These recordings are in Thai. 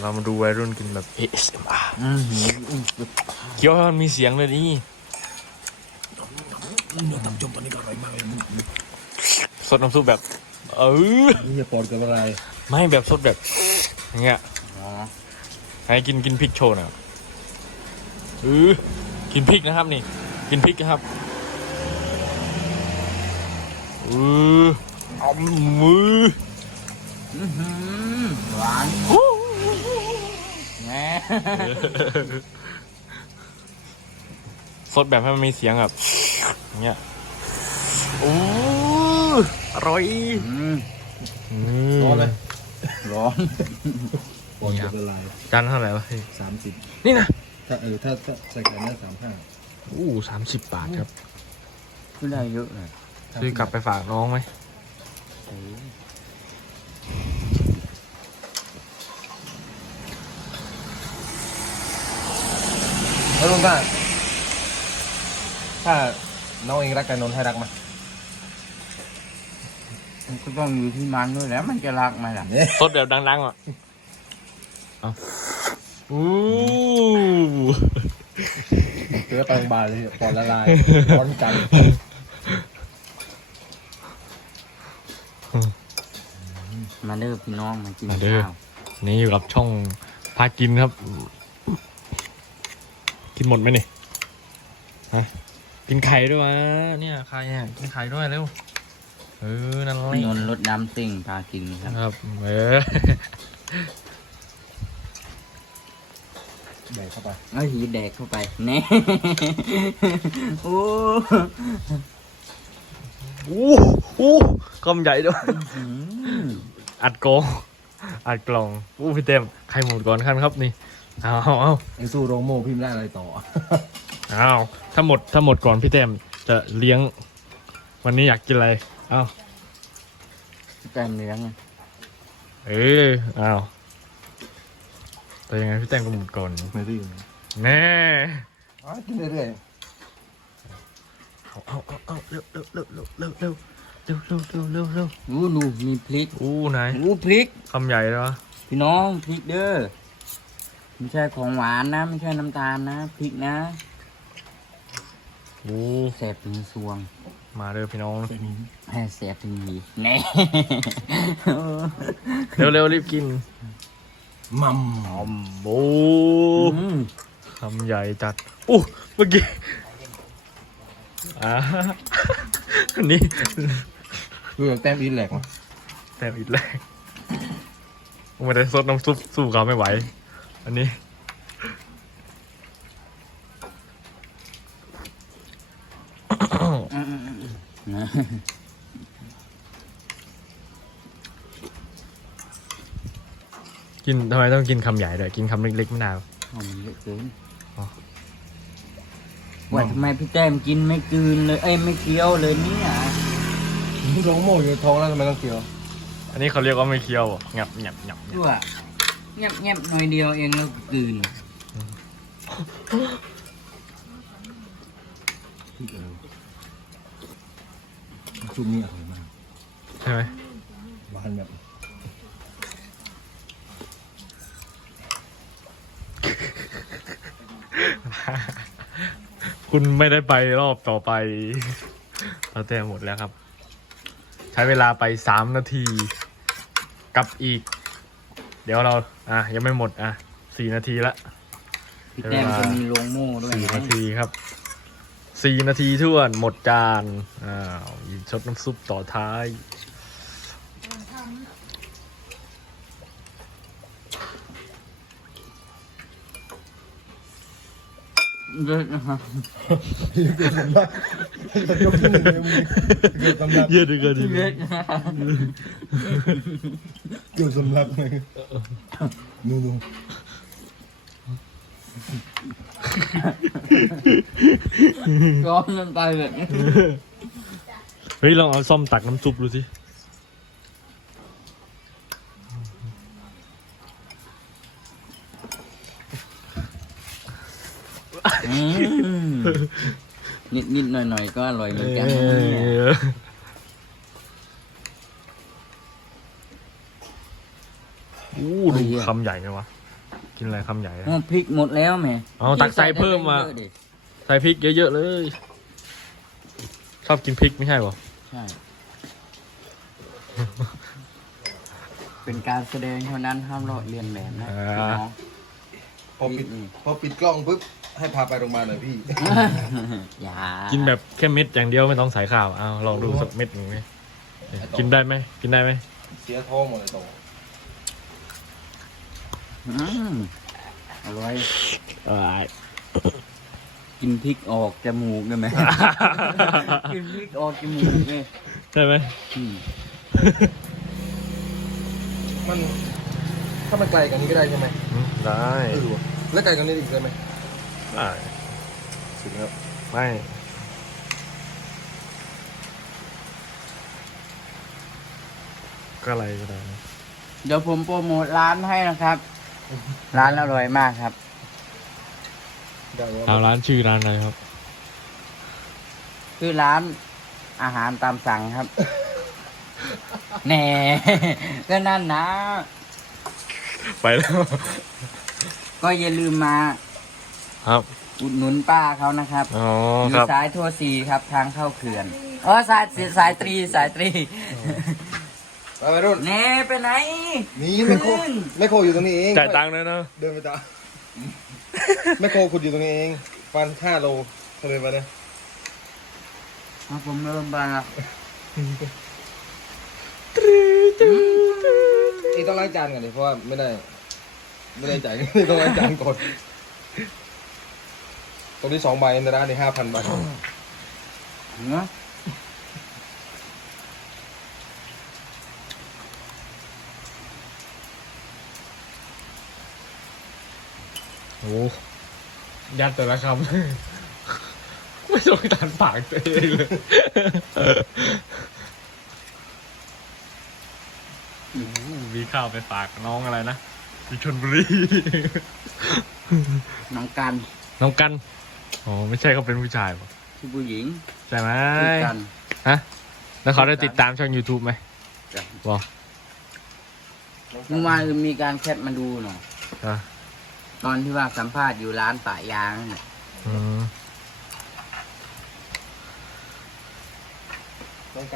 เรามาดูวัยรุ่นกินแบบ ASMR อืมเคี้ยวให้มันมีเสียงเลยนี่เนื้อตับจมตอนนี้ก็อร่อยมากเลยสดน้ำซุปแบบ เออนี่จะปอดกับอะไร ไม่แบบสดแบบอย่างเงี้ยให้กินกินพริกโชว์หน่อยเออกินพริกนะครับนี่ กินพริกนะครับเออเอามืออื้อหือหวาน แหมสดแบบให้มันมีเสียงแบบอย่างเงี้ยโอ้อร่อยอืมอืร้อนไหมร้อนปอดกับอะไรจานเท่าไหร่วะเฮ้ยสามสิบนี่นะถ้าเออถ้าถ้าใส่ไก่น่าสามห้าอู้สามสิบบาทครับก็ได้เยอะเลยซื้อกลับไปฝากน้องไหม เออ แล้วลุงถ้าถ้าน้องเองรักกันนนท์ให้รักไหมมันก็ต้องอยู่ที่มันด้วยแหล้วมันจะรักไหมล่ะสดแบบดังๆอะเอาอู้เกลือไปโรงพยาบาลเลยปอดละลายร้อนจังมาเด้อพี่น้องมากินมาเด้อข้าว นี่อยู่กับช่องพากินครับ กินหมดไหมนี่ฮะกินไข่ด้วยวะเนี่ยไข่เนี่ยกินไข่ด้วยเร็วเออนั่นแหละนนท์รถน้ำซิ่งพากินครับครับเออแบกเข้าไปเอาหีแดกเข้าไปแน่โอ้อู้อู้กลมใหญ่ด้วยหืมอัดโกงอัดกล่องอู้พี่เต็มไข่หมดก่อนครับครับนี่ เอาเอาเอาไอ้สู้โรงโม่พิมพ์ได้อะไรต่อ เอาถ้าหมดถ้าหมดก่อนพี่เต็มจะเลี้ยง วันนี้อยากกินอะไรเอาแก้มเลี้ยงไงเออเอาแต่ยังไงพี่เต็มก็หมดก่อนไม่รีบแน่อ๋อกินเรื่อยเอาเอาเอาเอาเร็วเร็วเร็วเร็วเร็วเร็วเร็วเร็วเร็วเร็วเร็วอู้ดูมีพริกอู้ไหนอู้พริกคำใหญ่เลยวะพี่น้องพริกเด้อ ไม่ใช่ของหวานนะ ไม่ใช่น้ำตาลนะพริกนะอู้แสบถึงสวงมาเด้อพี่น้องให้แสบถึงหีแน่เร็วเร็วรีบกินๆมัมอมโบอืมคำใหญ่จัดอู้เมื่อกี้อ่าอันนี้ดูจากแต้มอีทแหลกมาแต้มอีกแรกไม่ได้ซดน้ำซุปสู้เขาไม่ไหว อันนี้อืมอืมอืมนะกินทำไมต้องกินคำใหญ่ด้วยกินคำเล็กๆไม่ได้หรอเอามันเยอะเกินอ๋อ ว่าทำไมพี่แต้มกินไม่กลืนเลย เอ้ยไม่เคี้ยวเลยเนี่ยโรงโม่อยู่ในท้องแล้วทำไมต้องเกี่ยวอันนี้เขาเรียกว่าไม่เคี้ยวอะงับงับงับงับด้วย เงียบเงียบหน่อยเดียวเองแล้วก็กลืนซุปนี่อร่อยมากใช่ไหมหวานแบบคุณไม่ได้ไปรอบต่อไปเราแต้มหมดแล้วครับ ใช้เวลาไปสามนาที กับอีก เดี๋ยวเรา อะยังไม่หมดอะสี่นาทีละพี่แต้มจะมีโรงโม่ด้วยสี่นะนาทีครับสี่นาทีท่วนหมดจานอ้าวอีกชดน้ำซุปต่อท้าย เยอะดีเกินเล็กเกือบสำลักเลยดูดูร้อนจนตายเลยเฮ้ยลองเอาซ่อมตักน้ำซุปดูสิ นิดนิดหน่อยหน่อยๆก็อร่อยเหมือนกันเอนะเนี่ยออู้ดูคอะคำใหญ่ไหมวะ กินอะไรคำใหญ่อะอ๋อพริกหมดแล้วแหม่เอาตักใส่เพิ่มมาเยอะดิใส่พริกเยอะๆเลย ชอบกินพริกไม่ใช่เหรอ ใช่ เป็นการแสดงเท่านั้นห้ามลอกเลียนแบบนะอ่า พี่น้องพอปิดพอปิดกล้องปุ๊บ ให้พาไปโรงพยาบาลหน่อยพี่ อย่ากินแบบแค่เม็ดอย่างเดียวไม่ต้องใส่ข้าวเอาลองดูสักเม็ดหนึ่งไหมกินได้ไหมกินได้ไหมเสียท้องหมดเลยโตอืมอร่อยเออกินพริกออกจมูกได้ไหม กินพริกออกจมูกเลยได้ไหมอืมมันถ้ามันไกลกันนี้ก็ได้ใช่ไหมอืมได้ เออว่ะแล้วไกลกันนี้อีกได้ไหม ได้สุดแล้วไม่ก็อะไรก็ได้นะเดี๋ยวผมโปรโมทร้านให้นะครับ ร้านอร่อยมากครับ ได้แล้วเอาร้านชื่อร้านอะไรครับ คือร้านอาหารตามสั่งครับ แหน่ ก็นั่นนะ ไปแล้ว ก็อย่าลืมมา ครับอุดหนุนป้าเขานะครับอ๋ออยู่ครับ สายทัวสีครับทางเข้าเขื่อนเออสายสายตรีสายตรีไปไปรุ่นเน่ไปไหนนี่แม่โคขึ้น แม่โคอยู่ตรงนี้เองจ่ายตังค์เลยนะเดินไปตามแม่โคขุดอยู่ตรงนี้เองฟันห้าโลทะเลไปเนี่ยเอาผมเริ่มบ้างแล้วอีต้องล้างจานก่อนดิเพราะว่าไม่ได้ ไม่ได้จ่าย ต้องล้างจานก่อน ตรงนี้สองใบในร้านนี่ห้าพันบาทเนาะโอ้ยัดแต่ละคำ ไม่ต้องตันปากตัวเองเลยโอ้โหมีข้าวไปฝากน้องอะไรนะที่ชนบุรี น้องกัน น้องกัน อ๋อไม่ใช่เขาเป็นผู้ชายป่ะที่ผู้หญิงใช่ไหมชื่อกัน ฮะ แล้วเขาได้ติดตามช่อง YouTube ไหมจ้ะ บอกเมื่อวานมีการแคปมาดูหน่อยอะตอนที่ว่าสัมภาษณ์อยู่ร้านปะยางน่ะอืม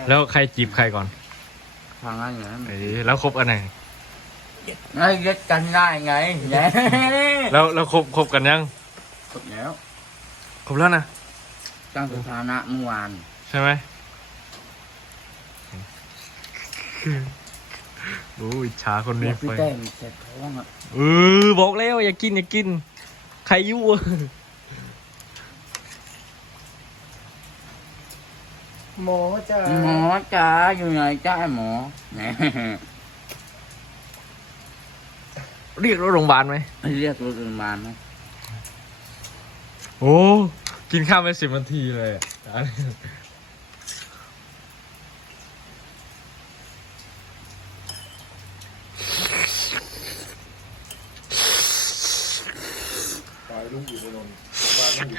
แล้วใครจีบใครก่อนทางนั้นอย่างนั้นเอ้ยแล้วคบอันไหนไอ้ยึดกันได้ไงแหน่แล้วแล้วคบคบกันยังครบแล้ว คบแล้วนะตั้งสถานะเมื่อวานใช่ไหมโอ้ยชาคนบนี้อกพี่ไปแต้มเจ็บท้องอะเออบอกแล้วอย่ากินอย่ากิน ใครยั่วหมอจ้าหมอจ๋าอยู่ไหนจ้าไอ้หมอแหน่เรียกรถโรงพยาบาลไหมเรียกรถโรงพยาบาลไหม โอ้ กินข้าวไปสิบนาทีเลยอะตายลูกอยู่ในนนท์โรงพยาบาลไม่อยู่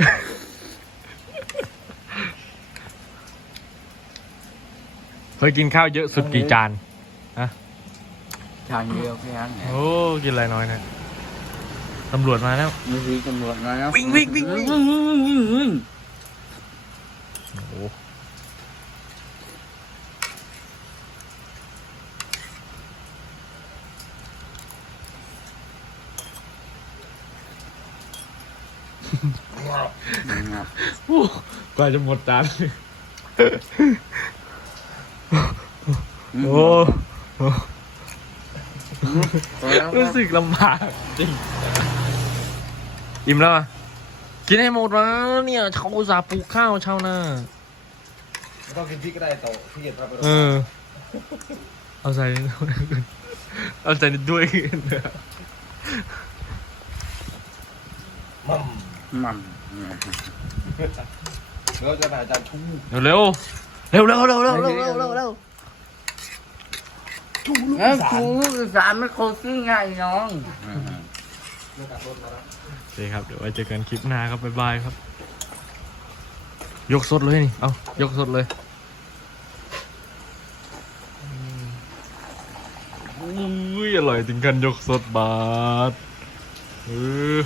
เคยกินข้าวเยอะสุดกี่จานชาญเดียวแค่นั้นแหละโอ้ กินอะไรน้อยนะ ตำรวจมาแล้วมีทีตำรวจมาแล้ววิ่งวิ่งวิ่งวิ่งวิ่งวิ่งวิ่ง วิ่งโอ้โหนะครับโอ้กว่าจะหมดจานโอ้พอแล้วครู้รับสึกลำบากจริง อิ่มแล้วอะกินให้หมดวะเนี่ยชาวอุตสาห์ปลูกข้าวชาวนาไม่ต้องกินพริกก็ได้โตพี่เกียรติพาไปโรงพเอยาบาอลเอาใส่เอาใส่ด้วยมัมมันเนี่ยเดี๋ยวเราจะถ่ายจานชูเร็วเร็วเร็วเร็วเร็วเร็วเร็วเร็วเร็วชูลูกเอ้ยสาครูลูกสามไม่โคตรซื้อง่ายน้อง โอเคครับ เดี๋ยวไว้เจอกันคลิปหน้าครับบ๊ายบายครับ ยกสดเลยนี่ เอายกสดเลยอุ้ยอร่อยถึงกันยกสดบาทเออ